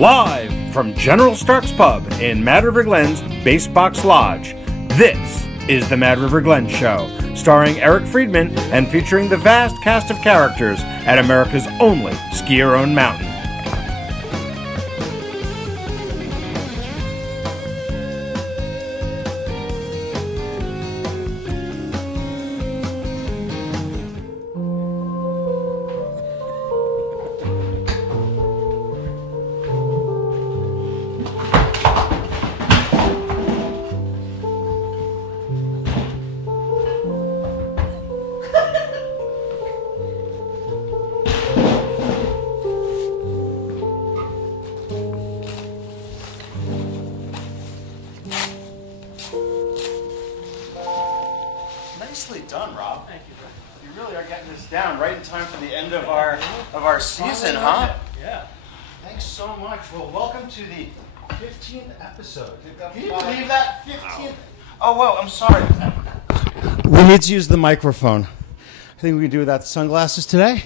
Live from General Stark's Pub in Mad River Glen's Basebox Lodge, this is the Mad River Glen Show, starring Eric Friedman and featuring the vast cast of characters at America's only skier-owned mountain. Nicely done, Rob. Thank you. You really are getting this down right in time for the end of our season, huh? Yeah. Thanks so much. Well, welcome to the 15th episode. Can you believe that? 15th? Oh, whoa, I'm sorry. We need to use the microphone. I think we can do without the sunglasses today.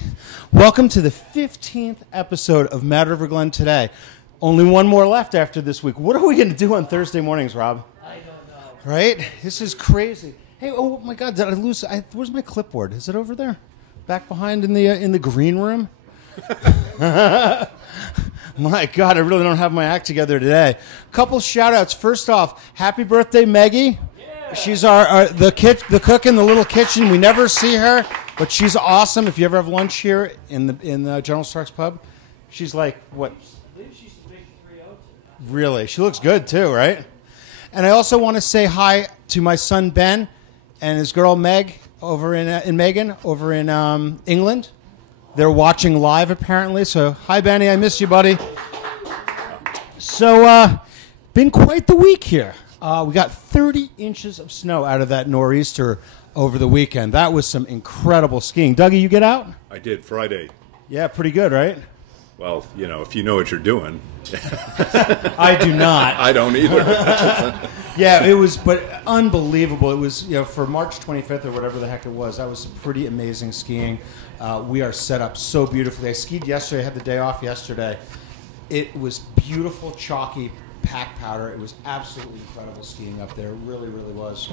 Welcome to the 15th episode of Mad River Glen today. Only one more left after this week. What are we going to do on Thursday mornings, Rob? I don't know. Right? This is crazy. Hey, oh my God! Did I lose? Where's my clipboard? Is it over there, back behind in the green room? My God, I really don't have my act together today. Couple shout-outs. First off, happy birthday, Maggie. Yeah. She's the cook in the little kitchen. We never see her, but she's awesome. If you ever have lunch here in the General Stark's Pub, she's like what? I believe she's the big 3-0. Really, she looks good too, right? And I also want to say hi to my son Ben and his girl Meg over in Megan over in England. They're watching live apparently. So hi Benny, I miss you, buddy. So been quite the week here. We got 30 inches of snow out of that nor'easter over the weekend. That was some incredible skiing. Dougie, you get out? I did Friday. Yeah, pretty good, right? Well, you know, if you know what you're doing. I do not. I don't either. Yeah, it was, but unbelievable. It was, for March 25th or whatever the heck it was, that was some pretty amazing skiing. We are set up so beautifully. I skied yesterday. I had the day off yesterday. It was beautiful, chalky, pack powder. It was absolutely incredible skiing up there. It really, really was.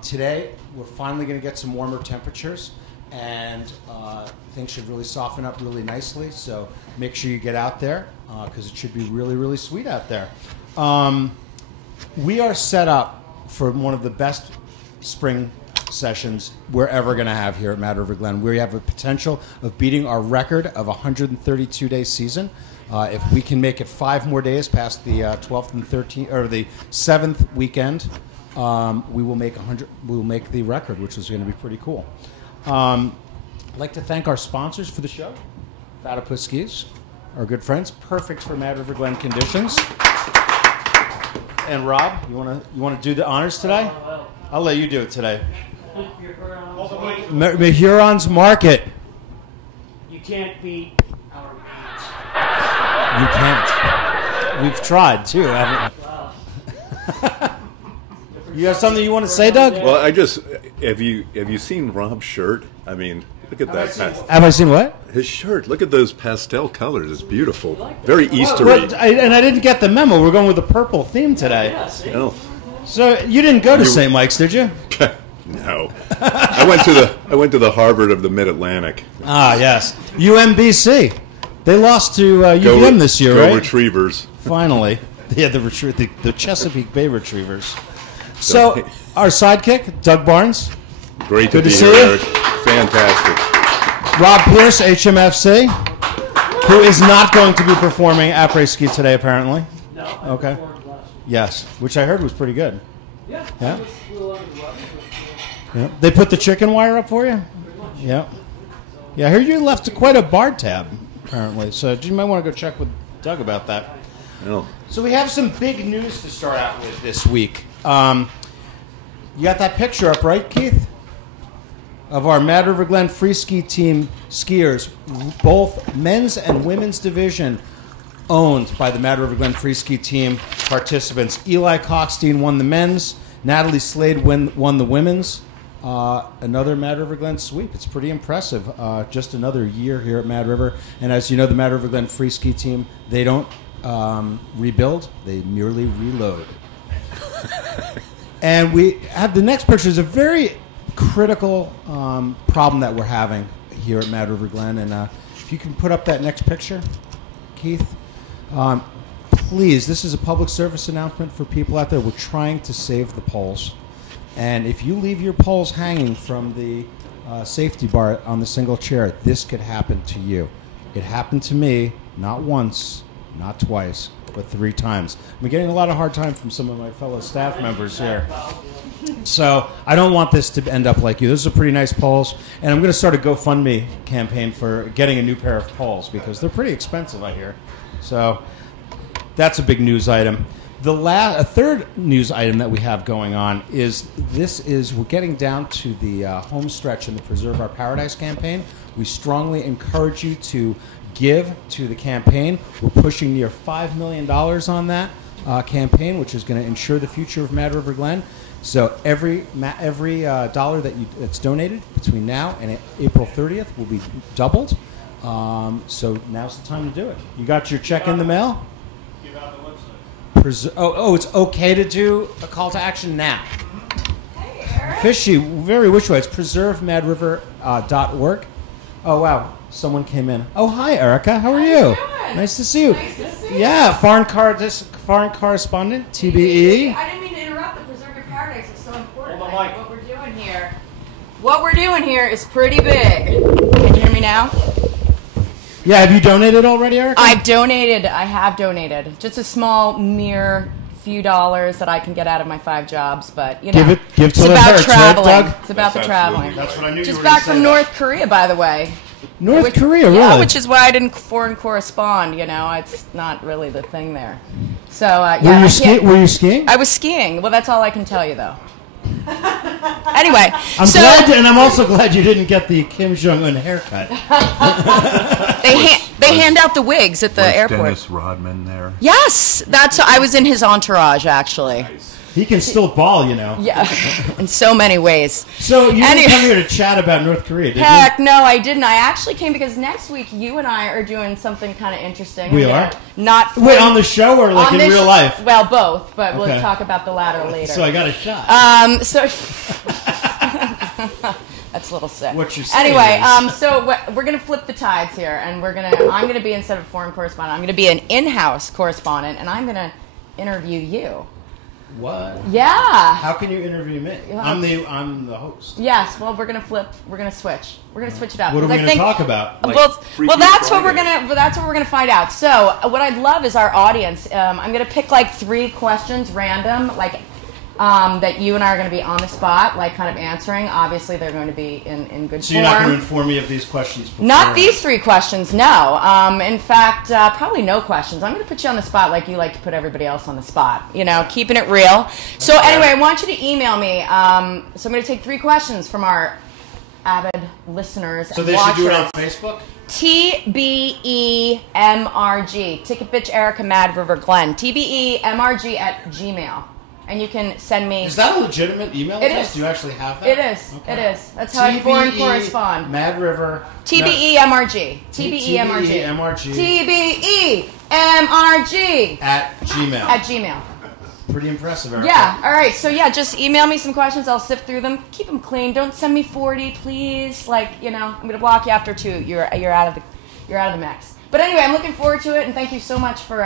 Today, we're finally going to get some warmer temperatures, and things should really soften up really nicely. So make sure you get out there because it should be really, really sweet out there. We are set up for one of the best spring sessions we're ever going to have here at Mad River Glen. We have a potential of beating our record of a 132-day season. If we can make it 5 more days past the 12th and 13th or the 7th weekend, we will make 100. We will make the record, which is going to be pretty cool. I'd like to thank our sponsors for the show, Fatapus Skis, our good friends, perfect for Mad River Glen conditions. And Rob, you want to do the honors today? Well, I'll let you do it today. your Huron's Market. You can't beat our beats. You can't. We've tried too, haven't Wow. we? You have something you want to say, Doug? Well, have you seen Rob's shirt? I mean, look at that. Have I seen what? His shirt. Look at those pastel colors. It's beautiful. Very Eastery. Well, I didn't get the memo. We're going with the purple theme today. Yeah, see? Oh. So you didn't go to St. Mike's, did you? No. I went to the Harvard of the Mid-Atlantic. Ah, yes. UMBC. They lost to UVM this year, right? Go Retrievers. Finally. Yeah, the Chesapeake Bay Retrievers. So, our sidekick, Doug Barnes. Great Good to to be see here, you. Eric. Fantastic. Rob Pierce, HMFC, who is not going to be performing at Race Ski today, apparently. No. Okay. Last week. Yes, which I heard was pretty good. Yeah. Yeah. I was a little under the weather, but, Yeah. They put the chicken wire up for you? pretty much. Yeah. Yeah, I heard you left quite a bar tab, apparently. So you might want to go check with Doug about that. No. So we have some big news to start out with this week. You got that picture up, right, Keith? Of our Mad River Glen free ski team skiers, both men's and women's division owned by the Mad River Glen free ski team participants. Eli Coxstein won the men's. Natalie Slade won the women's. Another Mad River Glen sweep. It's pretty impressive. Just another year here at Mad River. And as you know, the Mad River Glen free ski team, they don't rebuild; they merely reload. And we have the next picture is a very critical problem that we're having here at Mad River Glen. And if you can put up that next picture, Keith. Please, this is a public service announcement for people out there. We're trying to save the poles. And if you leave your poles hanging from the safety bar on the single chair, this could happen to you. It happened to me not once, not twice, but 3 times. I'm getting a lot of hard time from some of my fellow staff members here. So I don't want this to end up like you. Those are pretty nice poles. And I'm going to start a GoFundMe campaign for getting a new pair of poles because they're pretty expensive, I hear. So that's a big news item. A third news item that we have going on is we're getting down to the home stretch in the Preserve Our Paradise campaign. We strongly encourage you to give to the campaign. We're pushing near $5 million on that campaign, which is going to ensure the future of Mad River Glen. So every dollar that's donated between now and April 30th will be doubled. So now's the time to do it. You got your check in the mail? Give out the website. It's okay to do a call to action now. Hey, Eric. Fishy, very which way? It's preservemadriver.org. Oh, wow. Someone came in. Oh, hi, Erica. How are you? doing? Nice to see you. Nice to see you. Yeah, foreign correspondent, TBE. I didn't mean to interrupt. The Preserve Your Paradise is so important. Hold the Like, mic. what we're doing here is pretty big. Can you hear me now? Yeah, have you donated already, Erica? I have donated. Just a small, mere few dollars that I can get out of my 5 jobs, but you know, Give it's till it about hurts, right, traveling. Doug? It's about the That's traveling. That's what I knew you Just were gonna back say from that. North Korea, by the way. North Korea, really? Yeah, which is why I didn't foreign correspond. You know, it's not really the thing there. So yeah, Were you skiing? I was skiing. Well, that's all I can tell you, though. Anyway, I'm also glad you didn't get the Kim Jong-un haircut. they hand out the wigs at the Was airport. Dennis Rodman there? Yes, I was in his entourage actually. He can still ball, you know. Yeah, in so many ways. So you Anyway. didn't come here to chat about North Korea, did Heck, no, I didn't. I actually came because next week you and I are doing something kind of interesting. We Again, are? Not you? Wait, on the show or like on in this- real life? Well, both, but Okay. we'll talk about the latter later. So I got a shot. So that's a little sick. What you're saying Anyway, is- so we're gonna flip the tides here, and I'm gonna be, instead of foreign correspondent, I'm gonna be an in-house correspondent, and I'm gonna interview you. What? Yeah. How can you interview me? I'm the host. Yes. Well, we're gonna flip. We're gonna switch. We're gonna switch it up. What are we Because going to talk about? Well, that's what we're gonna find out. So, what I'd love is our audience. I'm gonna pick like 3 questions, random, like that you and I are gonna be on the spot, like kind of answering. Obviously, they're going to be in good So form. you're not going to inform me of these questions before? Not these 3 questions, no. In fact, probably no questions. I'm going to put you on the spot like you like to put everybody else on the spot. You know, keeping it real. So anyway, I want you to email me. So I'm going to take 3 questions from our avid listeners So and they should do it on watchers. Facebook? TBEMRG. Ticket Bitch Erica Mad River Glen. TBEMRG at Gmail. And you can send me... Is that a legitimate email It address? is. Do you actually have that? It is. Okay. It is. That's how I foreign TBE correspond. Mad River. TBEMRG. TBEMRG. TBEMRG. TBEMRG. At Gmail. At Gmail. Pretty impressive, Erica. Yeah. All right. So yeah, just email me some questions. I'll sift through them. Keep them clean. Don't send me 40, please. Like, you know, I'm gonna block you after 2. You're out of the mix. But anyway, I'm looking forward to it, and thank you so much for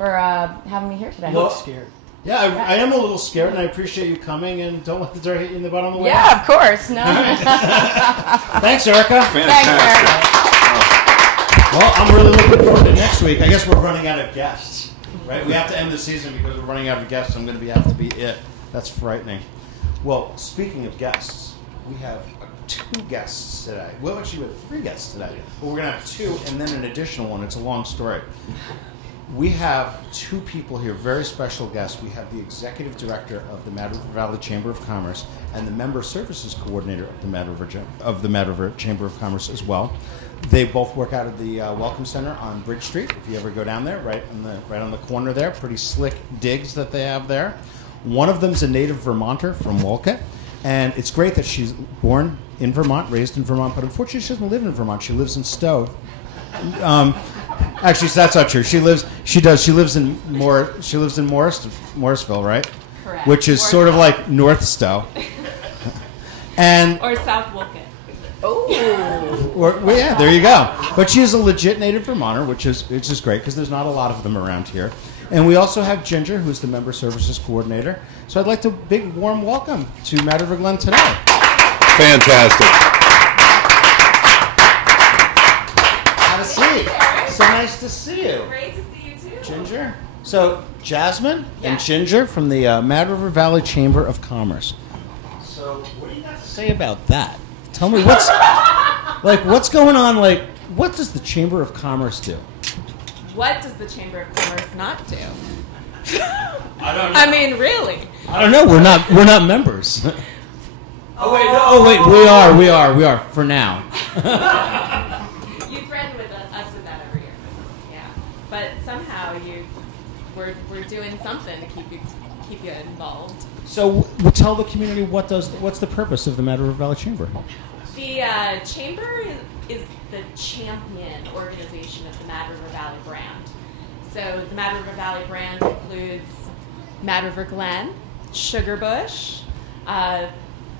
having me here today. Well, scared. Yeah, I am a little scared, and I appreciate you coming, and don't let the door hit you in the butt on the way out. Yeah, of course. No. Thanks, Erica. Thanks, Eric. Well, I'm really looking forward to next week. I guess we're running out of guests, right? We have to end the season because we're running out of guests. I'm going to have to be it. That's frightening. Well, speaking of guests, we have 2 guests today. Well, actually, we have 3 guests today. But we're going to have 2 and then an additional one. It's a long story. We have 2 people here, very special guests. We have the executive director of the Mad River Valley Chamber of Commerce and the member services coordinator of the Mad River Chamber of Commerce as well. They both work out of the Welcome Center on Bridge Street. If you ever go down there, right on the corner there, pretty slick digs that they have there. One of them's a native Vermonter from Wolcott, and it's great that she's born in Vermont, raised in Vermont, but unfortunately she doesn't live in Vermont. She lives in Stowe. Actually, that's not true. She lives in Morrisville, right? Correct. Which is sort of like North Stowe. And or South Wolcott. well, yeah, there you go. But she is a legit native Vermonter, which is great because there's not a lot of them around here. And we also have Ginger, who's the Member Services Coordinator. So I'd like to big warm welcome to Mad River Glen today. Fantastic. Have a seat. So nice to see you. Great to see you too. Ginger. So Jasmine and Yes. Ginger from the Mad River Valley Chamber of Commerce. So what do you got to say about that? Tell me what's going on. Like, what does the Chamber of Commerce do? What does the Chamber of Commerce not do? I don't know. I mean, really. I don't know. We're not members. Oh wait, we are for now. You threaten with us with that every year. Yeah, but somehow we're doing something to keep you involved. So tell the community what's the purpose of the Mad River Valley Chamber? The Chamber is the champion organization of the Mad River Valley brand. So the Mad River Valley brand includes Mad River Glen, Sugarbush,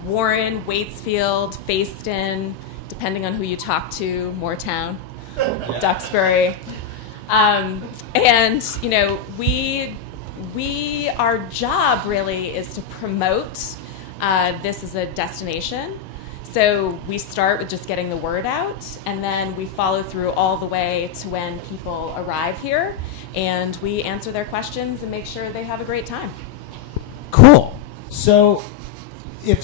Warren, Waitsfield, Fayston, depending on who you talk to, Moortown, Duxbury. And, our job really is to promote this as a destination. So we start with just getting the word out, and then we follow through all the way to when people arrive here, and we answer their questions and make sure they have a great time. Cool. So you're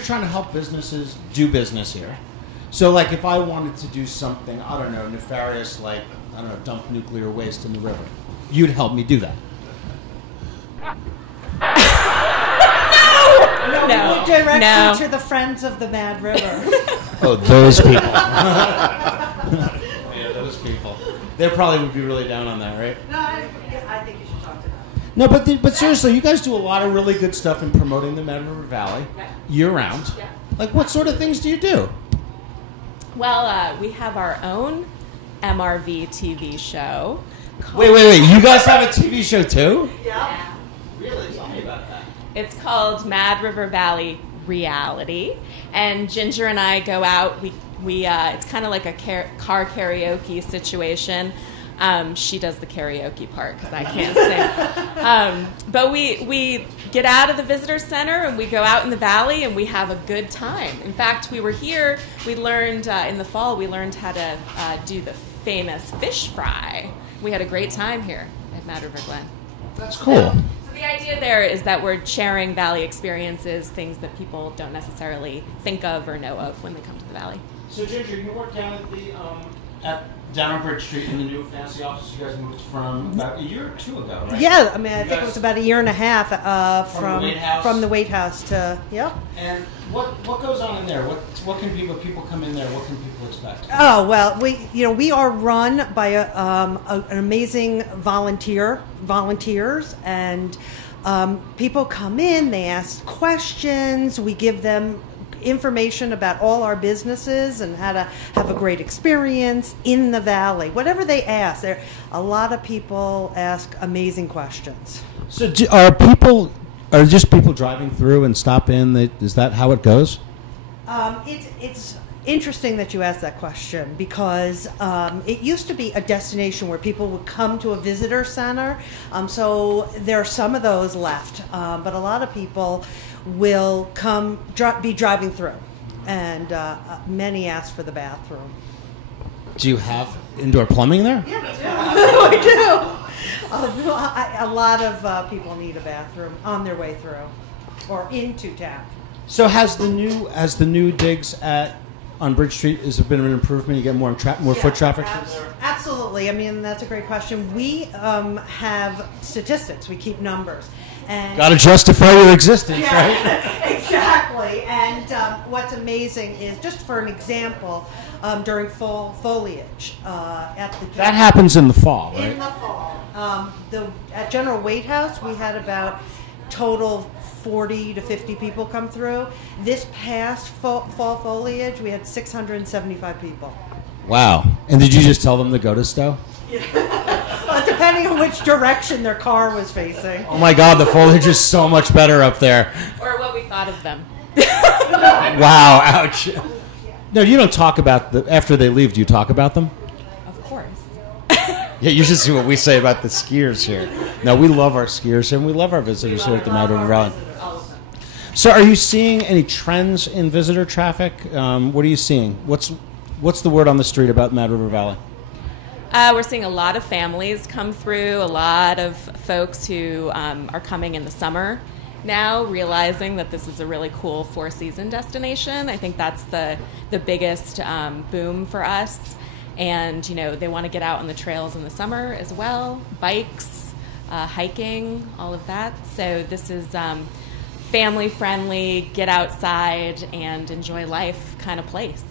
trying to help businesses do business here. So like if I wanted to do something, I don't know, nefarious, like, I don't know, dump nuclear waste in the river, you'd help me do that. No. We direct No. you to the Friends of the Mad River. Oh, those people. Yeah, those people. They probably would be really down on that, right? No, I think you should talk to them. No, but seriously, you guys do a lot of really good stuff in promoting the Mad River Valley year-round. Yeah. Like, what sort of things do you do? Well, we have our own MRV TV show. Wait. You guys have a TV show, too? Yeah. Really? Tell me about that. It's called Mad River Valley Reality, and Ginger and I go out. We it's kind of like a car karaoke situation. She does the karaoke part because I can't sing. But we get out of the visitor center and we go out in the valley and we have a good time. In fact, we were here. We learned in the fall. We learned how to do the famous fish fry. We had a great time here at Mad River Glen. That's cool. So the idea there is that we're sharing valley experiences, things that people don't necessarily think of or know of when they come to the valley. So, Ginger, you work down at down on Bridge Street in the new fancy office you guys moved from about a year or two ago, right? Yeah, I mean, I think it was about a year and a half From the Wait House? to And what goes on in there? What can people come in there? What can people expect? Oh well, we are run by an amazing volunteers, and people come in. They ask questions. We give them information about all our businesses and how to have a great experience in the valley. Whatever they ask, a lot of people ask amazing questions. So, are just people driving through and stop in? Is that how it goes? It's interesting that you asked that question because it used to be a destination where people would come to a visitor center. So there are some of those left, but a lot of people will be driving through, and many ask for the bathroom. Do you have indoor plumbing there? Yeah, we do. A lot of people need a bathroom on their way through or into town. So has the new digs on Bridge Street, has it been an improvement? You get more foot traffic? Absolutely. I mean, that's a great question. We have statistics. We keep numbers. Got to justify your existence, right? Exactly. And what's amazing is, just for an example, during fall foliage that happens in the fall, right? In the fall, at General Wait House, we had about total 40 to 50 people come through. This past fall foliage, we had 675 people. Wow. And did you just tell them to go to Stowe? Well, depending on which direction their car was facing. Oh my God, the foliage is so much better up there. Or what we thought of them. Wow, ouch. No, you don't talk about after they leave. Do you talk about them? Of course. Yeah, you should see what we say about the skiers here. No, we love our skiers and we love our visitors here at the Mad River Valley. So, are you seeing any trends in visitor traffic? What are you seeing? What's the word on the street about Mad River Valley? We're seeing a lot of families come through, a lot of folks who are coming in the summer now, realizing that this is a really cool four-season destination. I think that's the biggest boom for us. And, they want to get out on the trails in the summer as well, bikes, hiking, all of that. So this is family-friendly, get outside and enjoy life kind of place.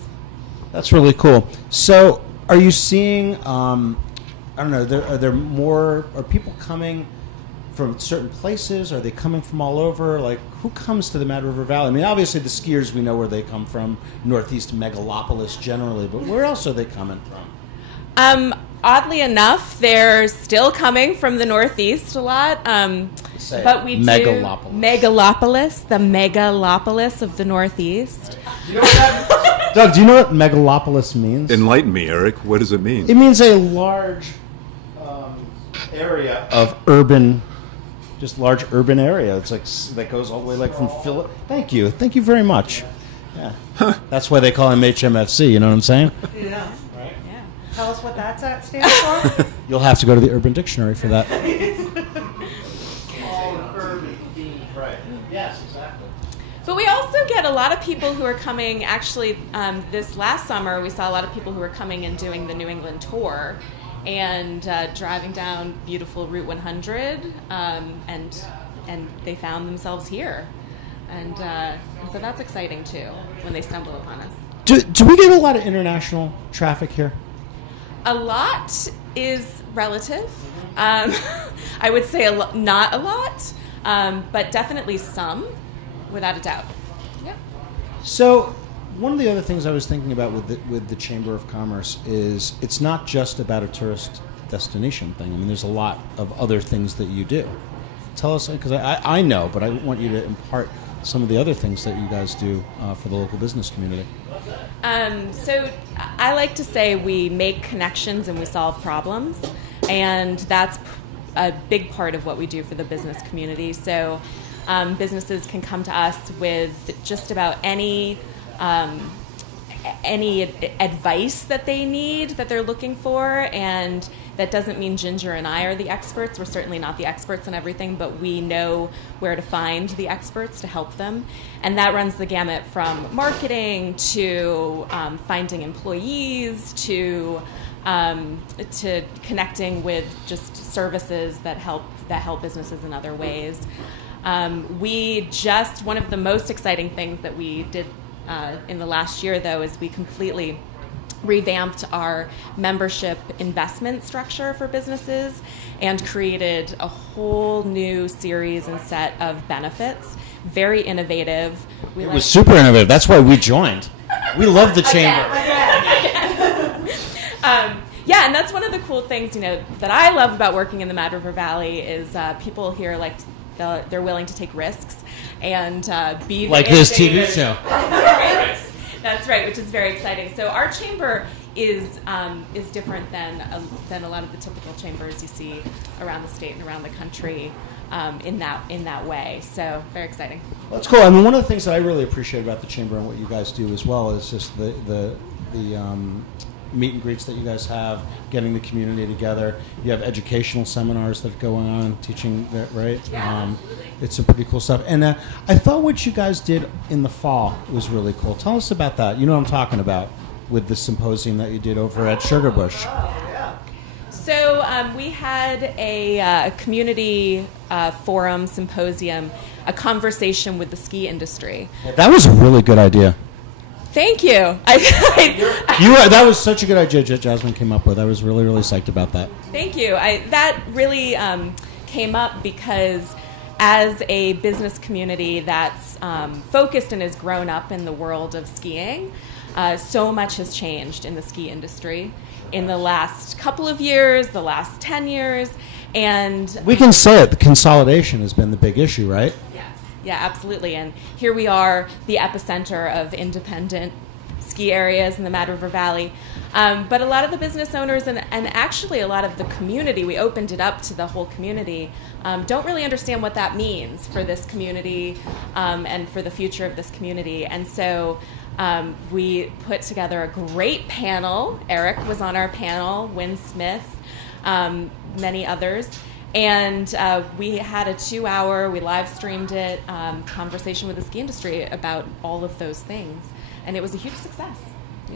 That's really cool. So, are you seeing, I don't know, are people coming from certain places? Are they coming from all over? Like, who comes to the Mad River Valley? I mean, obviously the skiers, we know where they come from, Northeast megalopolis generally, but where else are they coming from? Oddly enough, they're still coming from the Northeast a lot. But we Megalopolis. The megalopolis of the Northeast. You know what that Doug, do you know what megalopolis means? Enlighten me, Eric. What does it mean? It means a large area of urban, just large urban area. It's like that goes all the way like from Philip. Thank you very much. Yeah, that's why they call him HMFC. You know what I'm saying? Yeah. Right. Yeah. Tell us what that stands for. You'll have to go to the Urban Dictionary for that. Right. Yes, exactly. But we also get a lot of people who are coming, actually, this last summer, we saw a lot of people who were coming and doing the New England tour and driving down beautiful Route 100, and they found themselves here. And so that's exciting, too, when they stumble upon us. Do we get a lot of international traffic here? A lot is relative. I would say not a lot, but definitely some. Without a doubt. Yeah. So, one of the other things I was thinking about with the Chamber of Commerce is it's not just about a tourist destination thing. I mean, there's a lot of other things that you do. Tell us, because I know, but I want you to impart some of the other things that you guys do for the local business community. So, I like to say we make connections and we solve problems, and that's a big part of what we do for the business community. So, businesses can come to us with just about any advice that they need, that they're looking for, and that doesn't mean Ginger and I are the experts. We're certainly not the experts on everything, but we know where to find the experts to help them. And that runs the gamut from marketing to finding employees to connecting with just services that help businesses in other ways. One of the most exciting things that we did in the last year, though, is we completely revamped our membership investment structure for businesses and created a whole new series and set of benefits. Very innovative. It was super innovative. That's why we joined. We love the Chamber. Yeah, and that's one of the cool things, that I love about working in the Mad River Valley is people here they're willing to take risks and be like this TV show. That's right, which is very exciting. So our chamber is different than a lot of the typical chambers you see around the state and around the country in that way. So very exciting. Well, that's cool. I mean, one of the things that I really appreciate about the chamber and what you guys do as well is just the meet and greets that you guys have, getting the community together. You have educational seminars that go on, teaching that, right? Yeah, it's some pretty cool stuff. And I thought what you guys did in the fall was really cool. Tell us about that. You know what I'm talking about with the symposium that you did over at Sugarbush. So we had a community forum symposium, a conversation with the ski industry. That was a really good idea. Thank you. That was such a good idea Jasmine came up with. I was really, really psyched about that. Thank you. That really came up because as a business community that's focused and has grown up in the world of skiing, So much has changed in the ski industry in the last couple of years, the last 10 years, and We can say it. The consolidation has been the big issue, right? yes, yeah, absolutely. And here we are, the epicenter of independent ski areas in the Mad River Valley. But a lot of the business owners and actually a lot of the community, we opened it up to the whole community, don't really understand what that means for this community and for the future of this community. And so we put together a great panel. Eric was on our panel, Wynn Smith, many others. And we had a 2-hour, we live streamed it, conversation with the ski industry about all of those things. And it was a huge success.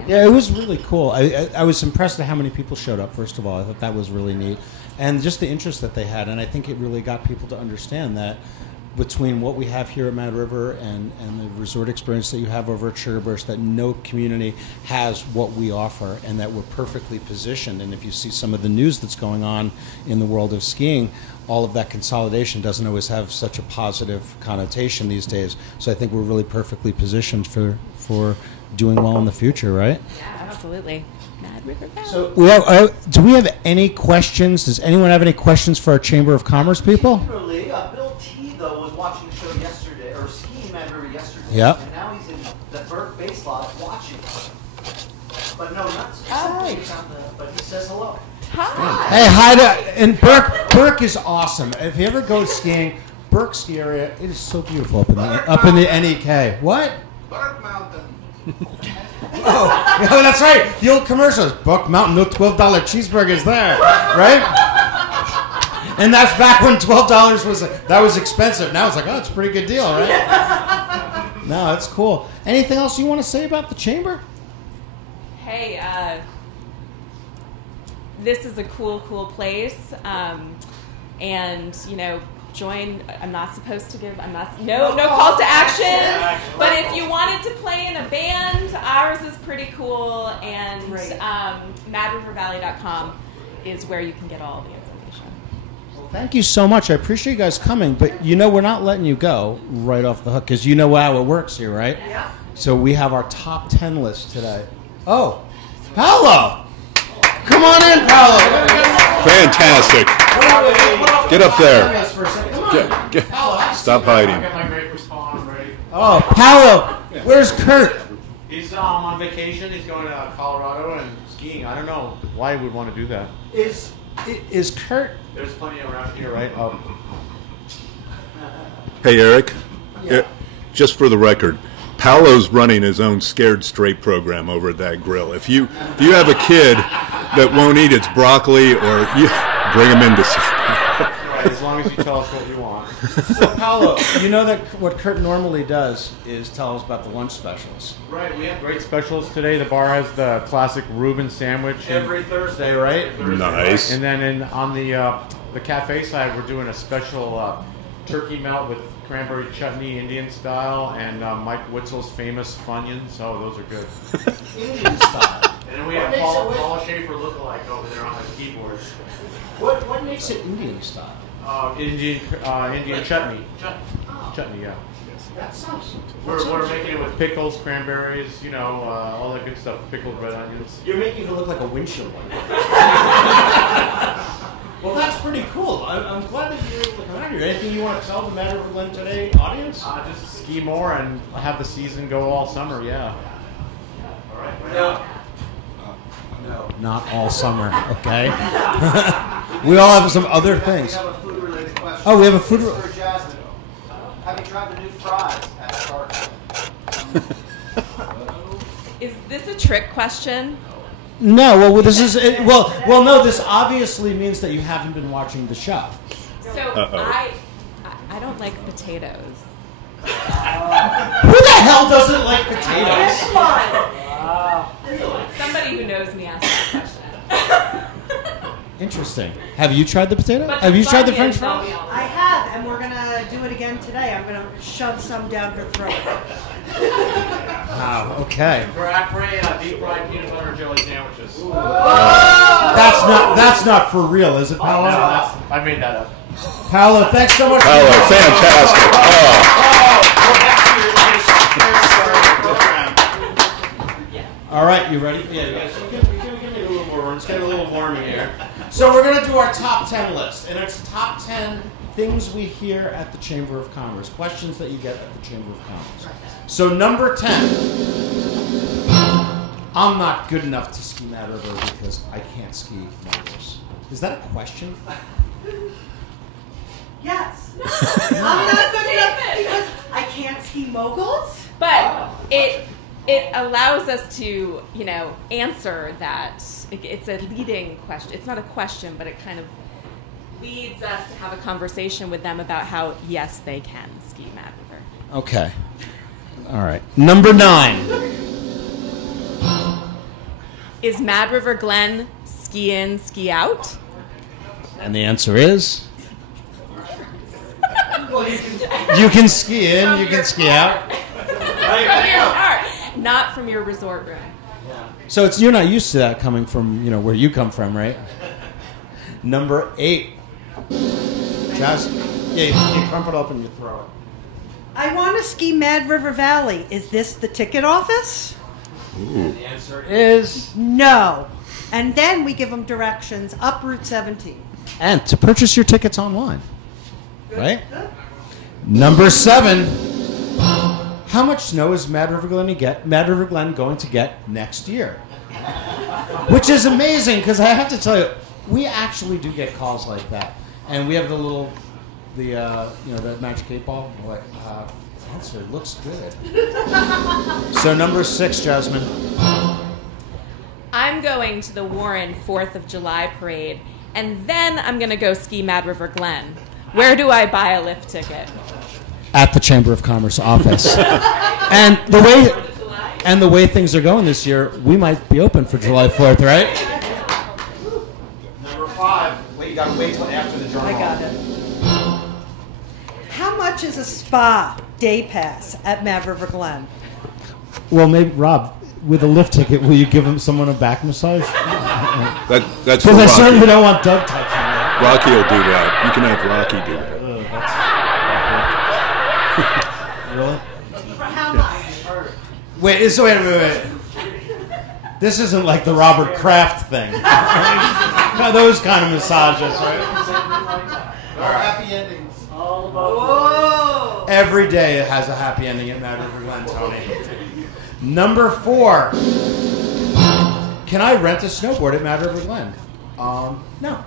Yeah, it was really cool. I was impressed at how many people showed up, first of all. I thought that was really neat. And just the interest that they had. And I think it really got people to understand that between what we have here at Mad River and the resort experience that you have over at Sugarbush, that no community has what we offer and that we're perfectly positioned. And if you see some of the news that's going on in the world of skiing, all of that consolidation doesn't always have such a positive connotation these days. So I think we're really perfectly positioned for doing well in the future, right? Yeah, absolutely. Mad River Valley. So do we have any questions? Does anyone have any questions for our Chamber of Commerce people? Particularly, Bill T, though, was watching the show yesterday, or skiing Mad River yesterday. Yep. And now he's in the Burke base lodge watching. But no, not specifically on the, but he says hello. Hey, hi to, and Burke is awesome. If you ever go skiing, Burke ski area, it is so beautiful up in the NEK. What? Burke Mountain. Oh, yeah, that's right. The old commercials. Buck Mountain, no $12 cheeseburgers there, right? And that's back when $12 was expensive. Now it's like, oh, it's a pretty good deal, right? No, that's cool. Anything else you want to say about the chamber? Hey, this is a cool place, and join. I'm not supposed to give. No calls to action. But if you wanted to play in a band, ours is pretty cool. And MadRiverValley.com is where you can get all the information. Well, thank you so much. I appreciate you guys coming. But we're not letting you go right off the hook because you know how it works here, right? Yeah. So we have our top 10 list today. Oh, Paolo! Come on in, Paolo. Fantastic. Get up there. Stop hiding. I got my great response ready. Oh, Paolo, where's Kurt? He's on vacation. He's going to Colorado and skiing. I don't know why he would want to do that. Is Kurt? There's plenty around here, right? Oh. Hey, Eric. Just for the record, Paolo's running his own Scared Straight program over at that grill. If you have a kid that won't eat its broccoli, or you bring him in to see. Right, as long as you tell us what you want. So, Paolo, you know that what Kurt normally does is tell us about the lunch specials. Right, we have great specials today. The bar has the classic Reuben sandwich. Every Thursday, right? Nice. And then on the cafe side, we're doing a special turkey melt with cranberry chutney, Indian style, and Mike Witzel's famous Funyuns. Oh, those are good. Indian style. And then we have Paul Schaefer lookalike over there on the keyboards. What makes it Indian style? Indian chutney. Chutney, yeah. That sounds. We're making it with pickles, cranberries, all that good stuff. Pickled red onions. You're making it look like a windshield wiper. Well, that's pretty cool. I'm glad that you're able to come out here. Anything you want to tell the Mad River Glen today audience? Just ski more and have the season go all summer, yeah. All right. No, not all summer, okay? We all have some other things. We have a food-related question. Oh, we have a food. For Jasmine, have you tried the new fries at the park? Is this a trick question? No, well, this is no. This obviously means that you haven't been watching the show. So I don't like potatoes. Who the hell doesn't like potatoes? Somebody who knows me asked that question. Interesting. Have you tried the potato? But Have you tried the Funyuns, French I'll fries? be honest. I have, and we're gonna do it again today. I'm gonna shove some down her throat. Wow. Okay. For après, deep fried peanut butter and jelly sandwiches. That's not for real, is it, Paolo? I made that up. Paolo, thanks so much. Paolo, fantastic. Oh. you ready? Yeah, guys, give me a little more room. It's getting a little warm in here. So we're going to do our top 10 list, and it's top 10 things we hear at the Chamber of Commerce, questions that you get at the Chamber of Commerce. So number 10, I'm not good enough to ski Mad River because I can't ski moguls. Is that a question? Yes. I'm not good enough because I can't ski moguls. But it allows us to, answer that. It's a leading question. It's not a question, but it kind of leads us to have a conversation with them about how, yes, they can ski Mad River. Okay. All right. Number 9. Is Mad River Glen ski in, ski out? And the answer is... you can ski in, you can ski out. From your car, not from your resort room. So you're not used to that coming from, where you come from, right? Number 8. Just, you crump it up and you throw it. I want to ski Mad River Valley. Is this the ticket office? Ooh. The answer is... no. And then we give them directions up Route 17. And to purchase your tickets online. Right? Good. Number 7. How much snow is Mad River Glen going to get next year? Which is amazing, because I have to tell you, we actually do get calls like that. And we have the Magic 8 Ball. We're like, the answer looks good. So number 6, Jasmine. I'm going to the Warren 4th of July parade, and then I'm going to go ski Mad River Glen. Where do I buy a lift ticket? At the Chamber of Commerce office. and the way things are going this year, we might be open for July 4th, right? Number 5. Wait, you gotta wait till after the drum roll. I got it. How much is a spa day pass at Mad River Glen? Well, maybe, Rob, with a lift ticket, will you give someone a back massage? That's because I certainly don't want Doug touching that. Rocky will do that. You can have Rocky do that. Really? For how much? Wait. This isn't like the Robert Kraft thing. Those kind of massages, right? There are happy endings. All about. Whoa! Every day it has a happy ending at Mad River Glen, Tony. Number 4. Can I rent a snowboard at Mad River Glen? No.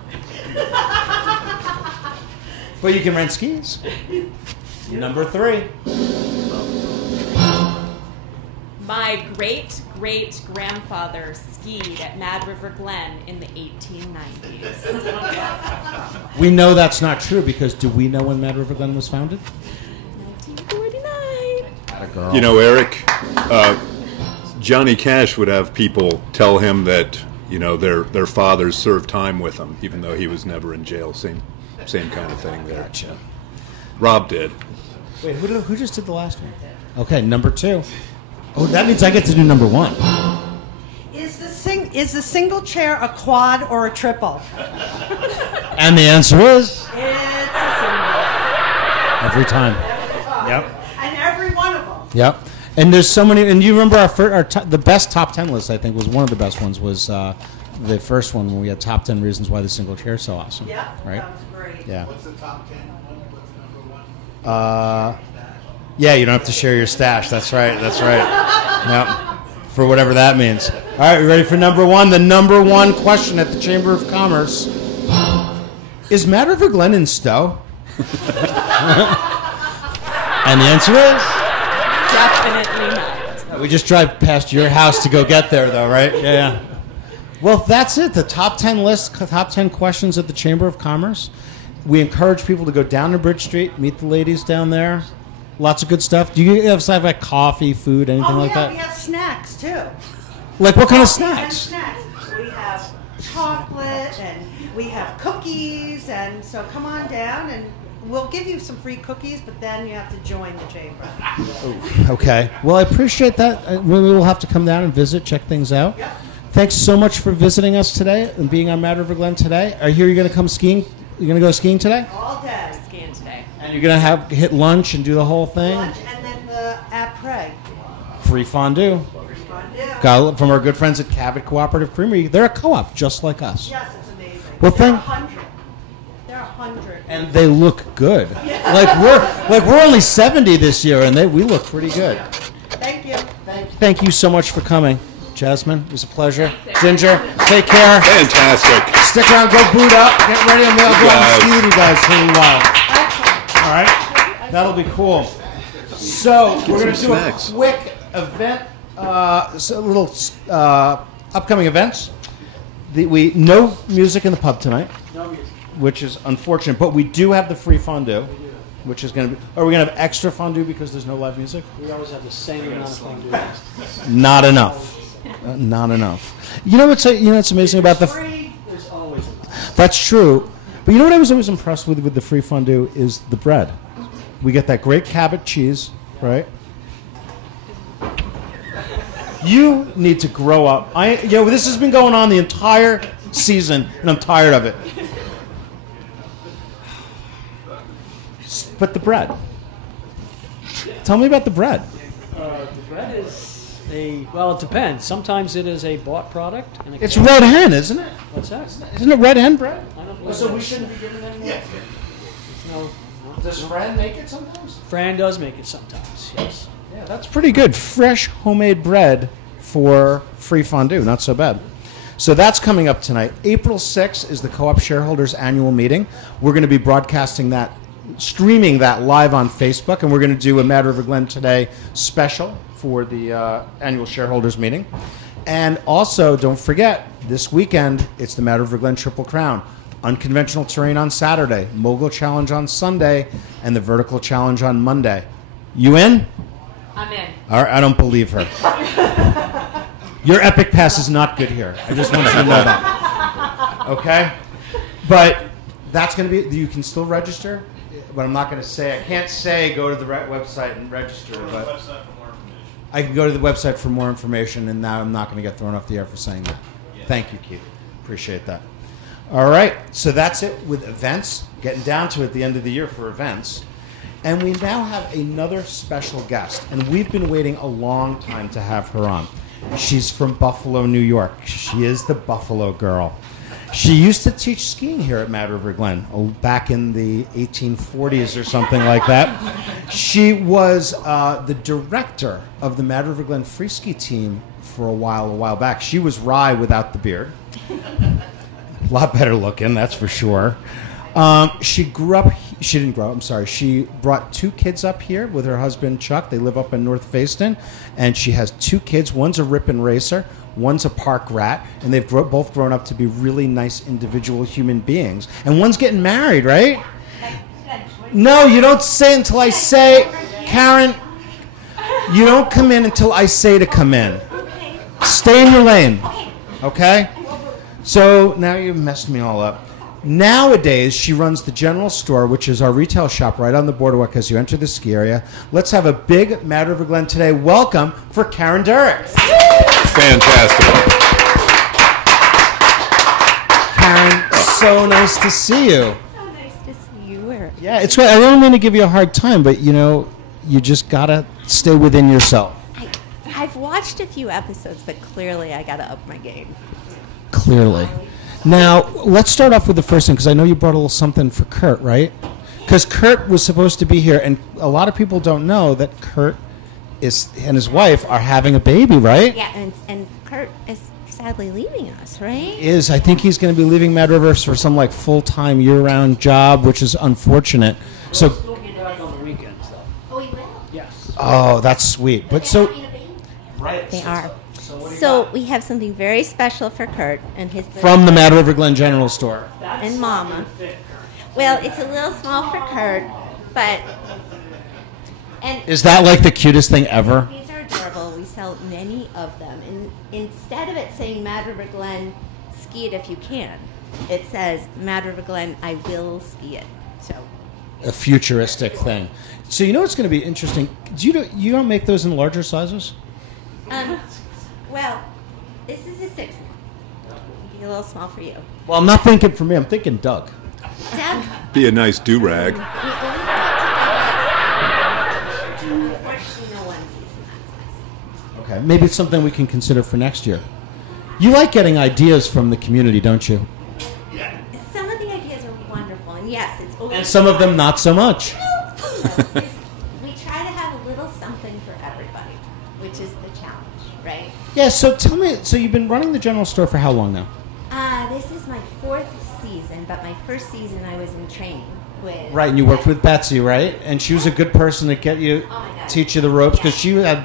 But you can rent skis. Number 3. My great-great-grandfather skied at Mad River Glen in the 1890s. We know that's not true because do we know when Mad River Glen was founded? 1949. Eric, Johnny Cash would have people tell him that, their fathers served time with him, even though he was never in jail. Same kind of thing there. Gotcha. Rob did. Wait, who just did the last one? Okay, number 2. Oh, that means I get to do number 1. Is the single chair a quad or a triple? And the answer is... it's a single. Every time. Yep. And every one of them. Yep. And there's so many... And you remember the best top 10 list, I think, was one of the best ones, was the first one when we had top 10 reasons why the single chair is so awesome. Yeah, right? That was great. Yeah. What's the top 10? What's number 1? Yeah, you don't have to share your stash. That's right. Yep. For whatever that means. All right, we ready for number 1? The number 1 question at the Chamber of Commerce. Is Mad River Glen in Stowe? And the answer is... Definitely not. We just drive past your house to go get there, though, right? Yeah. Well, that's it. The top 10 list, top 10 questions at the Chamber of Commerce. We encourage people to go down to Bridge Street, meet the ladies down there. Lots of good stuff. Do you have stuff like coffee, food, anything like that? We have snacks, too. Like what kind of snacks? We have chocolate and we have cookies, and so come on down and we'll give you some free cookies, but then you have to join the chamber. Okay. Well, I appreciate that. We will have to come down and visit, check things out. Yep. Thanks so much for visiting us today and being on Mad River Glen today. I hear you're going to come skiing. You're going to go skiing today? All day. Skiing today. And you're going to hit lunch and do the whole thing? Lunch and then the après. Free fondue. Free fondue. From our good friends at Cabot Cooperative Creamery. They're a co-op just like us. Yes, it's amazing. Well, They're thank- 100. They're 100. And they look good. Like we're only 70 this year, and we look pretty good. Thank you. Thank you so much for coming, Jasmine. It was a pleasure. Ginger, take care. Fantastic. Stick around, go boot up, get ready, and we'll go and ski with you guys for a little while. All right, that'll be cool. So we're going to do a quick event, little upcoming events. No music in the pub tonight, which is unfortunate, but we do have the free fondue, which is going to be. Are we going to have extra fondue because there's no live music? We always have the same amount of fondue. Not enough. Not enough. You know what's amazing about the Free, there's always enough. That's true. But you know what I was always impressed with the free fondue is the bread. We get that great Cabot cheese, right? You need to grow up. This has been going on the entire season, and I'm tired of it. But the bread. Tell me about the bread. The bread is it depends. Sometimes it is a bought product. And It's Red Hen, isn't it? What's that? Isn't it Red Hen bread? I don't believe So we shouldn't be giving them more? No. Does Fran make it sometimes? Fran does make it sometimes, yes. Yeah, that's pretty good. Fresh homemade bread for free fondue. Not so bad. So that's coming up tonight. April 6th is the Co-op Shareholders Annual Meeting. We're going to be broadcasting that, streaming that live on Facebook, and we're going to do a Mad River Glen Today special for the annual shareholders meeting. And also, don't forget, this weekend, it's the Mad River Glen Triple Crown. Unconventional terrain on Saturday, Mogul Challenge on Sunday, and the Vertical Challenge on Monday. You in? I'm in. All right, I don't believe her. Your Epic Pass is not good here. I just want you to know that. Okay? But that's going to be, you can still register, but I'm not going to say, I can't say go to the website and register. But I can go to the website for more information, and now I'm not going to get thrown off the air for saying that. Thank you, Keith. Appreciate that. All right, so that's it with events. Getting down to it at the end of the year for events. And we now have another special guest, and we've been waiting a long time to have her on. She's from Buffalo, New York. She is the Buffalo girl. She used to teach skiing here at Mad River Glen back in the 1840s or something like that. She was the director of the Mad River Glen free ski team for a while back. She was Rye without the beard. A lot better looking, that's for sure. She didn't grow up, I'm sorry. She brought 2 kids up here with her husband, Chuck. They live up in North Facein. And she has 2 kids. One's a rippin' racer. One's a park rat. And they've both grown up to be really nice individual human beings. And one's getting married, right? No, you don't say until I say, Karen, you don't come in until I say to come in. Stay in your lane. Okay? So now you've messed me all up. Nowadays, she runs the General Store, which is our retail shop right on the boardwalk as you enter the ski area. Let's have a big Mad River Glen Today welcome for Karen Derrick. Fantastic. Karen, so nice to see you. So nice to see you, Eric. Yeah, it's great. I don't mean to give you a hard time, but you just gotta stay within yourself. I've watched a few episodes, but clearly I gotta up my game. Clearly. Now, let's start off with the first thing, because I know you brought a little something for Kurt, right? Because Kurt was supposed to be here, and a lot of people don't know that Kurt and his wife are having a baby, right? Yeah, and Kurt is sadly leaving us, right? I think he's going to be leaving Mad River for some full-time year-round job, which is unfortunate. So, He'll be back on the weekends, though. Oh, he will? Yes. oh, that's sweet. But so, Right. They are. So we have something very special for Kurt and his from the Mad River Glen General Store. and Mama. Well, it's a little small for Kurt, but Is that like the cutest thing ever? these are adorable. We sell many of them, and instead of it saying Mad River Glen, ski it if you can, it says Mad River Glen, I will ski it. So A futuristic thing. So what's going to be interesting? You don't make those in larger sizes? well, this is a 6. Be a little small for you. Well, I'm not thinking for me. I'm thinking Doug. Doug, Be a nice do-rag. we only got to do 14 onesies in that size. Okay, maybe it's something we can consider for next year. You like getting ideas from the community, don't you? Some of the ideas are wonderful, and yes, it's always And some of them not so much. We try to have a little something for everybody, which is the challenge, right? Yeah, so tell me, so you've been running the general store for how long now? This is my 4th season, but my first season I was in training with... Right, and you worked with Betsy, right? And she was a good person to get you, Oh my God. teach you the ropes, because she had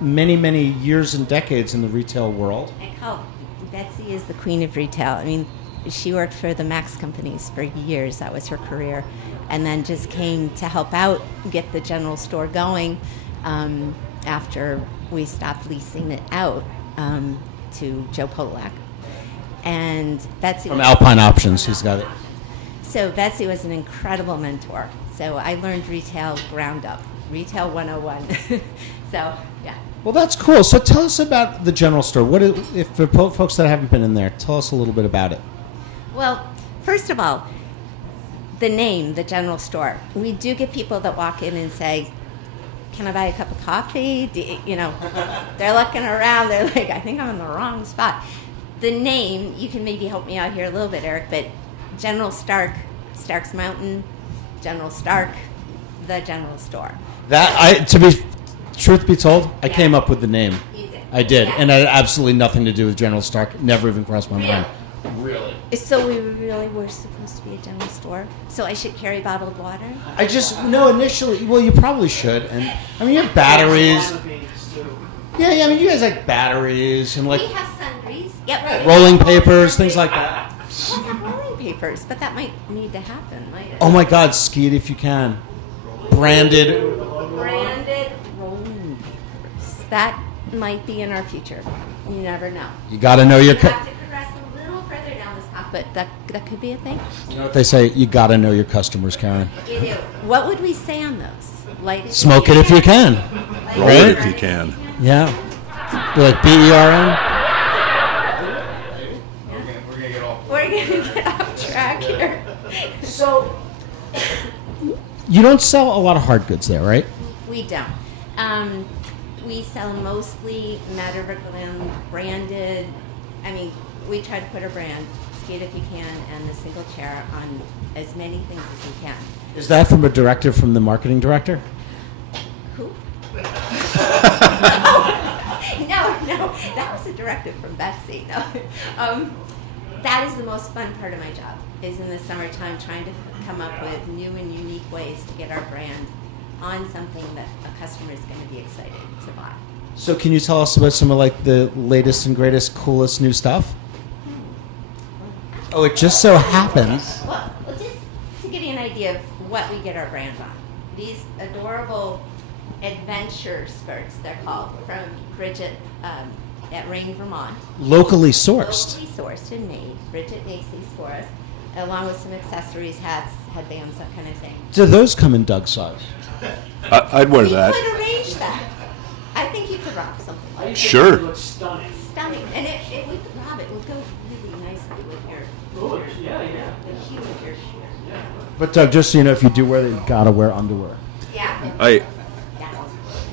many, many years and decades in the retail world. I call Betsy is the queen of retail. I mean, she worked for the Max companies for years. That was her career. And then just came to help out, get the general store going after we stopped leasing it out to Joe Polak. And Betsy... From Alpine Options, he's got it. So Betsy was an incredible mentor. So I learned retail ground up, retail 101. So, yeah. Well, that's cool. So tell us about the general store. What is, if for folks that haven't been in there, tell us a little bit about it. Well, first of all, the name, the general store. We do get people that walk in and say, can I buy a cup of coffee? They're looking around. They're like, I think I'm in the wrong spot. The name, you can maybe help me out here a little bit, Eric, but General Stark, Stark's Mountain, General Stark, the general store. Truth be told, I came up with the name. You did. I did, Yeah. and it had absolutely nothing to do with General Stark. Never even crossed my mind. Really? So we really were supposed to be a general store? So I should carry bottled water? Initially, well, you probably should. And I mean, you have batteries. Yeah, I mean, you guys like batteries and like We have sundries. Yep. rolling papers, things like that. We have rolling papers, but that might need to happen later. Oh my God, Skeet, if you can. Branded. Branded rolling papers. That might be in our future. You never know. You got to know your. You have to progress a little further down this path, but that could be a thing. You know what they say? You got to know your customers, Karen. You do. What would we say on those? Light it Smoke it if you can. Roll it if you can. Yeah. Like BERN. We're going to get off track here. So, you don't sell a lot of hard goods there, right? We don't. We sell mostly Mad River Glen branded. I mean, we try to put our brand, Skate If You Can, and the single chair on as many things as we can. Is that from a directive from the marketing director? Who? No, that was a directive from Betsy. No. That is the most fun part of my job, is in the summertime trying to come up with new and unique ways to get our brand on something that a customer is going to be excited to buy. So can you tell us about some of like the latest and greatest, coolest new stuff? Oh, it just so happens. Well, just to give you an idea of what we get our brand on. These adorable adventure skirts, they're called, from Bridget at Rain, Vermont. Locally sourced. Locally sourced and made. Bridget makes these for us, along with some accessories, hats, headbands, that kind of thing. Do those come in Doug's size? I'd wear that. We could arrange that. I think you could rock something like that. Sure. It looks stunning. Stunning. And it would, Rob, it would go really nicely with your Yeah. the hue of your shoes. But Doug, just so you know, if you do wear that, you gotta wear underwear. Yeah. I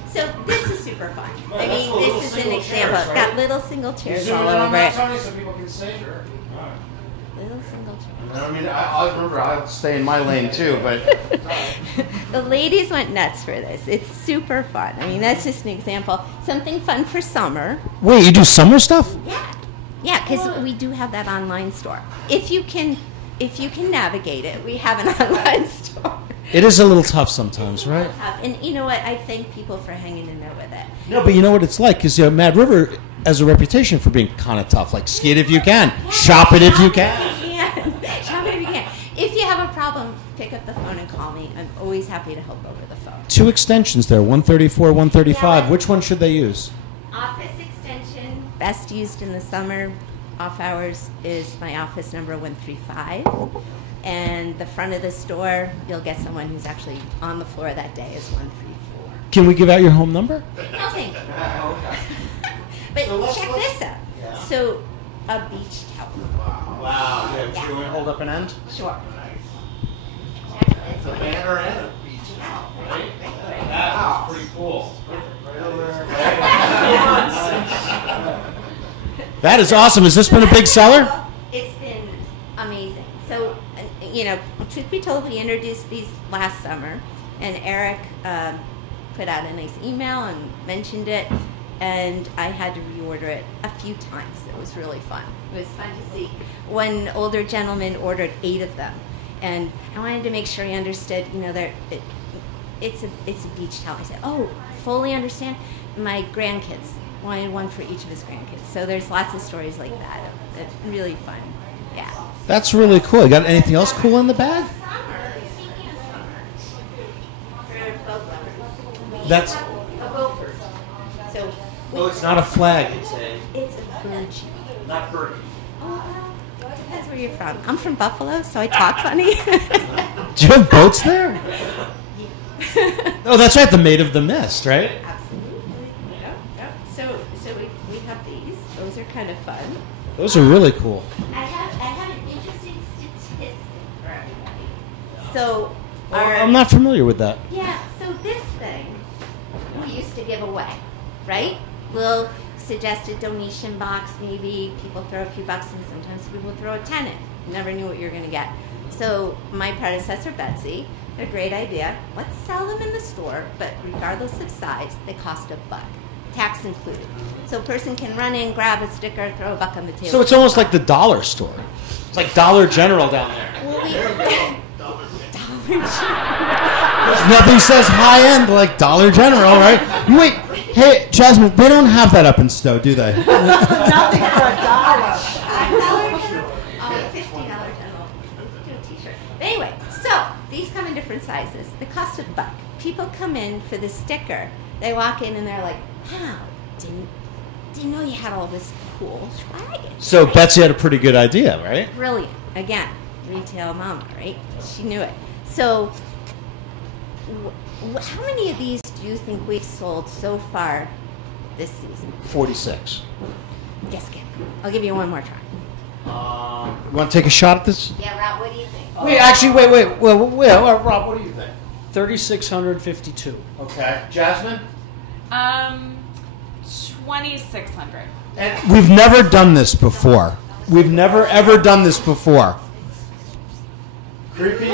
So this is super fun. I mean, this is an example. Got little single chairs all over it. so people can see. Sure. Little single chairs. I mean, I'll remember. I'll stay in my lane too, but The ladies went nuts for this. It's super fun. I mean, that's just an example. Something fun for summer. wait, you do summer stuff? Yeah, because we do have that online store. If you can navigate it, we have an online store. It is a little tough sometimes, right? And you know what? I thank people for hanging in there with it. No, but you know what it's like, because Mad River has a reputation for being kind of tough. Like, skate if you can, shop it if you can. Shop it if you can. If you have a problem, pick up the phone and call me. I'm always happy to help over the phone. 2 extensions there, 134, 135. Yeah. Which one should they use? Office extension, best used in the summer. Off hours is my office number 135. And the front of the store, you'll get someone who's actually on the floor that day is 134. Can we give out your home number? No, thank you. But check this out. So, a beach towel. Wow. Yeah. Do you want to hold up an end? Sure. It's a banner and a beach towel, right? That's pretty cool. Right over there. That is awesome. Has this been a big seller? It's been amazing. So, truth be told, we introduced these last summer, and Eric put out a nice email and mentioned it, and I had to reorder it a few times. It was really fun. It was fun to see. One older gentleman ordered 8 of them, and I wanted to make sure he understood, it's a beach towel. I said, oh, fully understand. My grandkids wanted one for each of his grandkids. So there's lots of stories like that. It's really fun. Yeah. That's really cool. You got anything else cool in the bag? Speaking of summer, for boat lovers, That's- a boat bird. So Oh, it's not a flag. it's a bird. Not birdie. Oh, well, depends where you're from. I'm from Buffalo, so I talk funny. Do you have boats there? Oh, that's right. The Maid of the Mist, right? Absolutely. Yep. So we have these. Those are kind of fun. Those are really cool. I have an interesting statistic for everybody. So I'm not familiar with that. Yeah, so this thing we used to give away, right? Little suggested donation box, maybe people throw a few bucks in, sometimes people throw a 10 in. You never knew what you were going to get. So my predecessor, Betsy, had a great idea. Let's sell them in the store, but regardless of size, they cost $1, tax included. So a person can run in, grab a sticker, throw $1 on the table. So it's almost like the dollar store. It's like Dollar General down there. Well, Nothing says high end like Dollar General, right? Wait, hey, Jasmine, they don't have that up in Stowe, do they? Nothing for a dollar. $50 general. Do a t-shirt. Anyway, so these come in different sizes. They cost $1. People come in for the sticker. They walk in and they're like, wow, didn't know you had all this cool swag. So Betsy had a pretty good idea, right? Brilliant. Again, retail mama, right? She knew it. So how many of these do you think we've sold so far this season? 46. Guess again. I'll give you one more try. You want to take a shot at this? Yeah, Rob, what do you think? Wait, actually, wait. Well, Rob, what do you think? 3,652. Okay. Jasmine? 2,600. And we've never done this before. We've never, ever done this before. Creepy?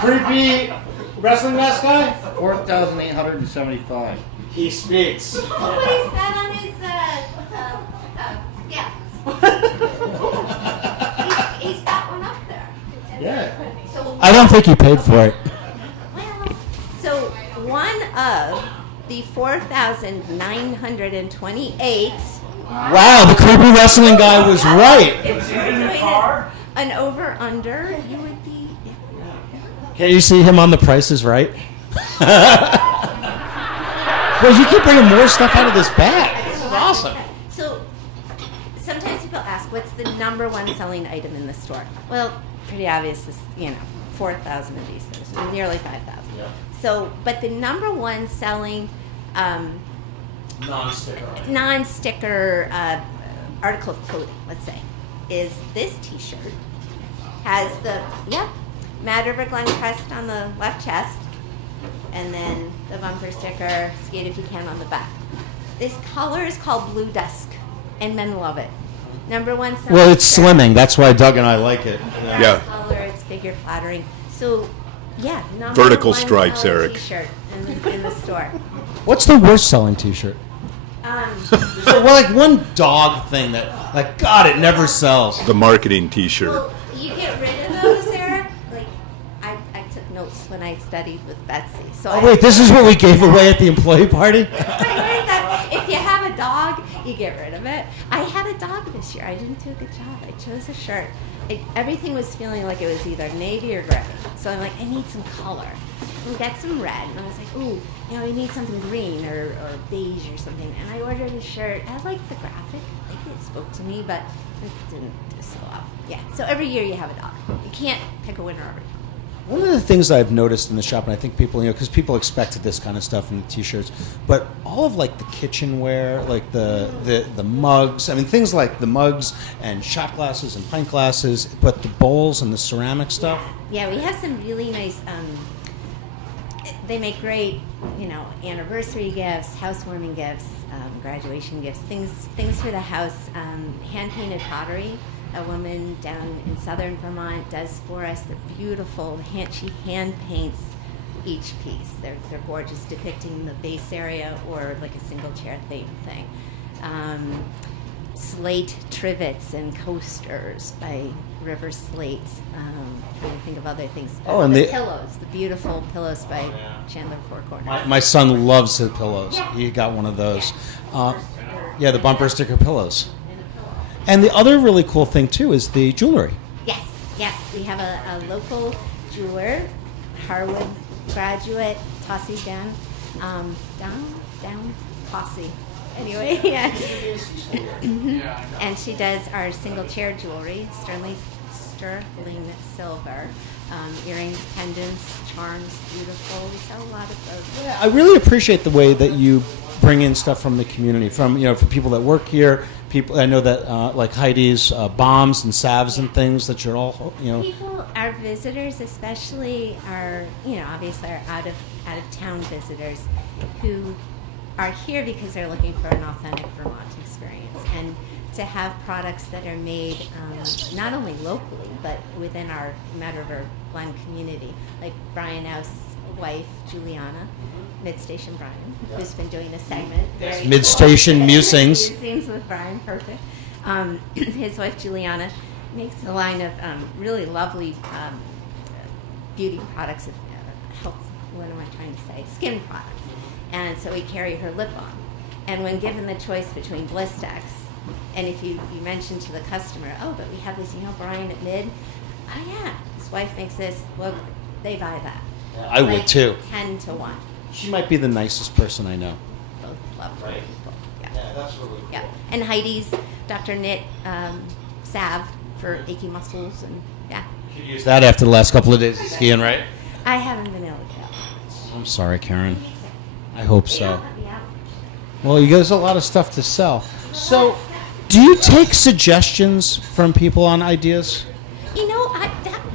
Creepy wrestling mask guy? 4,875. He speaks. Who is that on his, yeah. he's got one up there. Yeah. So, I don't think he paid for it. well, so one of the 4,928. Wow, the creepy wrestling guy was right. If you rated an over-under, you would be... Can you see him on The Price is Right? Well, you keep bringing more stuff out of this bag. This is awesome. So sometimes people ask, what's the number one selling item in the store? Well, pretty obvious is, 4,000 of these things, nearly 5,000. Yeah. So, but the number one selling non-sticker article of clothing, let's say, is this T-shirt. Has the Mad River Glen crest on the left chest, and then the bumper sticker, skate if you can, on the back. This color is called Blue Dusk, and men love it. Number one selling. Well, it's shirt. slimming. That's why Doug and I like it. Yeah. Color, it's figure flattering. So, number Vertical one stripes, selling Eric. T-shirt in the store. What's the worst selling T-shirt? Well, like one dog thing that, like, God, it never sells. The marketing T-shirt. Well, you get rid of those, Eric. Like, I took notes when I studied with Betsy. So Oh, wait, this is what we gave away at the employee party? I learned that if you have a dog, you get rid of it. I had a dog this year. I didn't do a good job. I chose a shirt. Everything was feeling like it was either navy or gray. So I'm like, I need some color. And get some red. And I was like, ooh, I need something green or beige or something. And I ordered a shirt. I liked the graphic. I think it spoke to me, but it didn't do so well. Yeah. So every year you have a dog. You can't pick a winner every year. One of the things I've noticed in the shop, and I think people, because people expected this kind of stuff in the T-shirts, but all of like the kitchenware, like the mugs, I mean things like the mugs and shot glasses and pint glasses, but the bowls and the ceramic stuff. Yeah, we have some really nice. they make great, anniversary gifts, housewarming gifts, graduation gifts, things for the house. Hand-painted pottery. A woman down in southern Vermont does for us the beautiful she hand paints each piece. They're gorgeous, depicting the base area or like a single chair thing. Slate trivets and coasters by River Slate. Trying to think of other things. And the pillows, the beautiful pillows by Chandler Four Corners. My son loves the pillows. He got one of those. The bumper sticker pillows. And the other really cool thing too is the jewelry. Yes, we have a local jeweler, Harwood graduate, Tossie down, Tossie. Anyway, yeah. And she does our single chair jewelry, sterling silver, earrings, pendants, charms, beautiful. We sell a lot of those. Yeah, I really appreciate the way that you bring in stuff from the community, from for people that work here. People, I know that like Heidi's bombs and salves and things that you're all People, our visitors, especially our obviously our out of town visitors, who are here because they're looking for an authentic Vermont experience, and to have products that are made not only locally but within our Mad River Glen community, like Brian Au's wife Juliana, Mid-Station Brian, who's been doing a segment. Mid-Station Musings. Musings with Brian, perfect. His wife Juliana makes a line of really lovely beauty products of health. What am I trying to say? Skin products. And so we carry her lip balm. And when given the choice between Blistex, and if you mention to the customer, but we have this, Brian at Mid, his wife makes this, well, they buy that. I would too. 10 to 1. She might be the nicest person I know. Both lovely people. Yeah, that's really cool. Yeah. And Heidi's Dr. Knit salve for achy muscles, and You could use that after the last couple of days of skiing, right? I haven't been able to go. I'm sorry, Karen. I hope so. Yeah. Well, there's a lot of stuff to sell. So, do you take suggestions from people on ideas?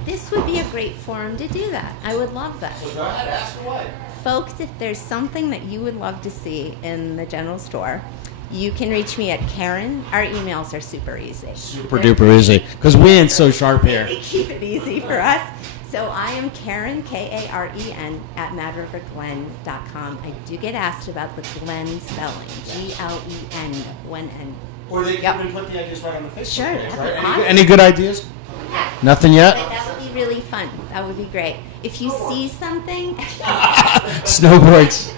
This would be a great forum to do that. I would love that. So go ahead, ask away. Folks, if there's something that you would love to see in the general store, you can reach me at Karen. Our emails are super easy. Super duper easy, because we ain't so sharp here. They keep it easy for us. So I am Karen, Karen, at madriverglen.com. I do get asked about the Glen spelling, Glen, when and. Or they can even put the ideas right on the Facebook Sure, page, right? awesome. Any good ideas? Nothing yet? But that would be really fun. That would be great. If you see something... Snowboards.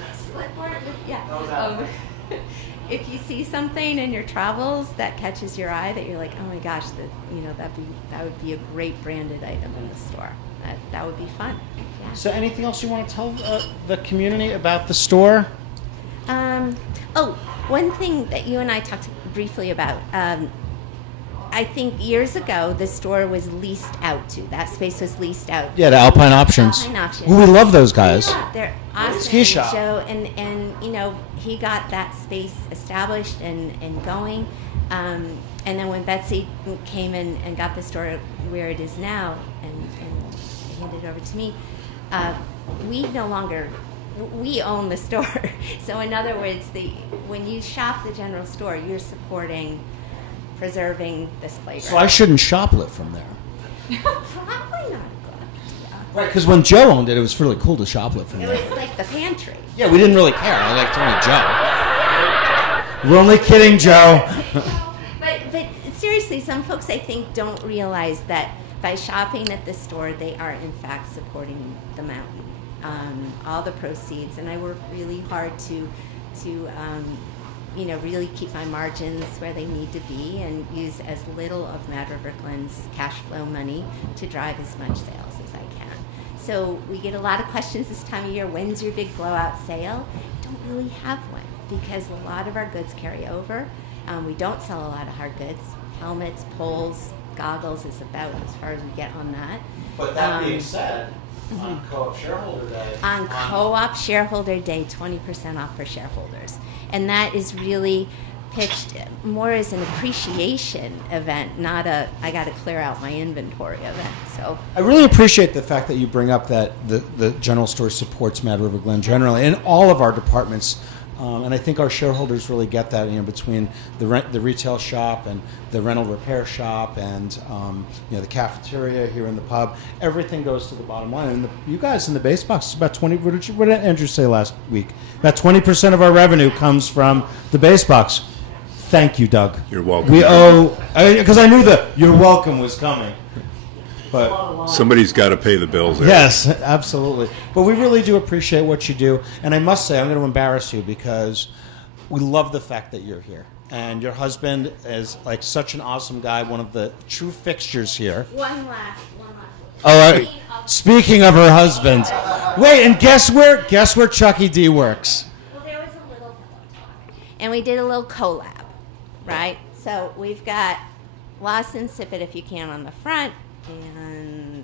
If you see something in your travels that catches your eye, that you're like, oh my gosh, that would be a great branded item in the store. That would be fun. Yeah. So anything else you want to tell the community about the store? One thing that you and I talked briefly about. I think years ago, the store was leased out to. That space was leased out. Yeah, to Alpine Options. Alpine Options. Well, we love those guys. Yeah, they're awesome. Ski shop. Joe, and he got that space established and going. And then when Betsy came in and got the store where it is now and handed it over to me, we own the store. So in other words, when you shop the general store, you're supporting preserving this playground. So I shouldn't shoplift from there. Probably not a good idea. Right, because when Joe owned it, it was really cool to shoplift from It there. was like the pantry. Yeah, we didn't really care. I liked only Joe. We're only kidding, Joe. But seriously, some folks I think don't realize that by shopping at the store, they are in fact supporting the mountain. All the proceeds, and I work really hard to really keep my margins where they need to be and use as little of Mad River Glen's cash flow money to drive as much sales as I can. So we get a lot of questions this time of year, when's your big blowout sale? We don't really have one because a lot of our goods carry over. We don't sell a lot of hard goods. Helmets, poles, goggles is about as far as we get on that. But that being said, on Co-op Shareholder Day... On Co-op Shareholder Day, 20% off for shareholders. And that is really pitched more as an appreciation event, not a I got to clear out my inventory event. So I really appreciate the fact that you bring up that the general store supports Mad River Glen generally in all of our departments. And I think our shareholders really get that, between the retail shop and the rental repair shop and the cafeteria here in the pub. Everything goes to the bottom line. And you guys in the base box, about 20. What did Andrew say last week? About 20% of our revenue comes from the base box. Thank you, Doug. You're welcome. We owe, because I knew the "you're welcome" was coming. But somebody's got to pay the bills. There. Yes, absolutely. But we really do appreciate what you do. And I must say, I'm going to embarrass you because we love the fact that you're here. And your husband is like such an awesome guy, one of the true fixtures here. one last. Oh, speaking of her husband. Wait, and guess where Chucky D works? Well, there was a little pillow talk. And we did a little collab, right? So we've got Lawson Sip It If You Can on the front. And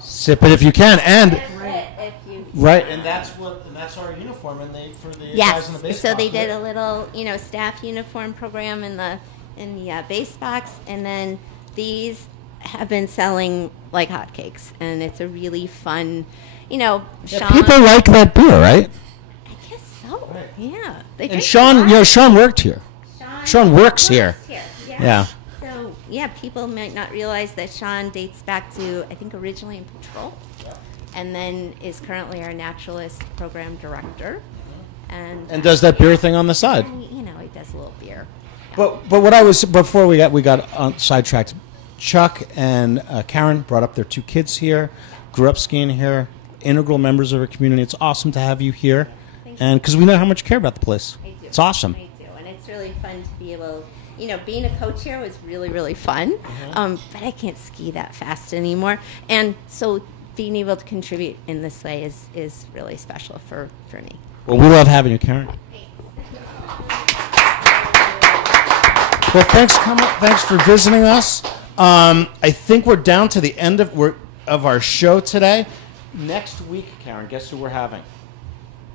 Sip it if you can, and if you right, and that's our uniform, and for the guys in the base so box. they did a little staff uniform program in the base box, and then these have been selling like hotcakes, and it's a really fun, Sean, people like that beer, right? I guess so. Right. Yeah, And Sean, Sean worked here. Sean works here. Yeah. So, people might not realize that Sean dates back to, I think, originally in Patrol, and then is currently our naturalist program director. And does that beer thing on the side. And, he does a little beer. But what I was, before we got sidetracked, Chuck and Karen brought up their 2 kids here, grew up skiing here, integral members of our community. It's awesome to have you here. And because we know how much you care about the place. I do. It's awesome. I do, and it's really fun to be able being a coach here was really, really fun, but I can't ski that fast anymore. And so being able to contribute in this way is really special for me. Well, we love having you, Karen. Well, thanks for visiting us. I think we're down to the end of our show today. Next week, Karen, guess who we're having?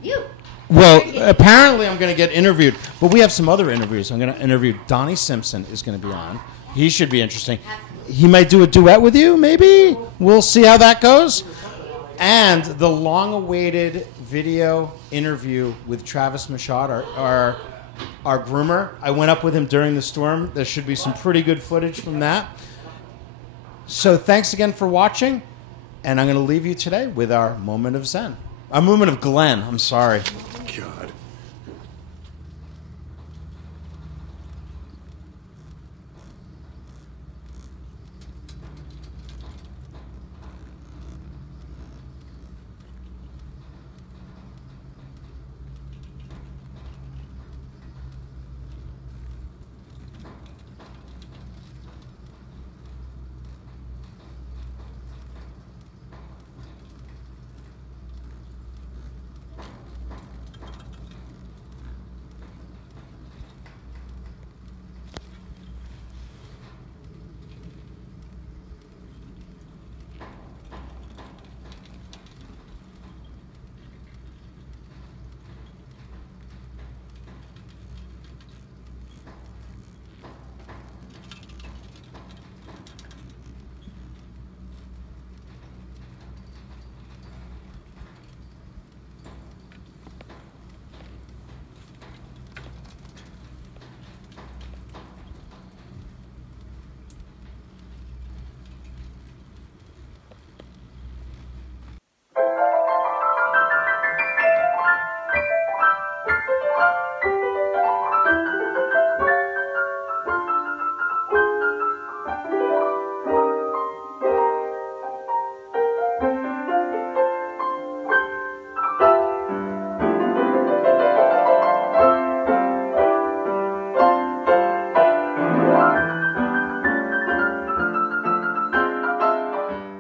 You. Well, apparently I'm going to get interviewed, but we have some other interviews. I'm going to interview Donnie Simpson is going to be on. He should be interesting. He might do a duet with you, maybe. We'll see how that goes. And the long-awaited video interview with Travis Michaud, our groomer. I went up with him during the storm. There should be some pretty good footage from that. So thanks again for watching, and I'm going to leave you today with our moment of Zen. Our moment of Glen, I'm sorry.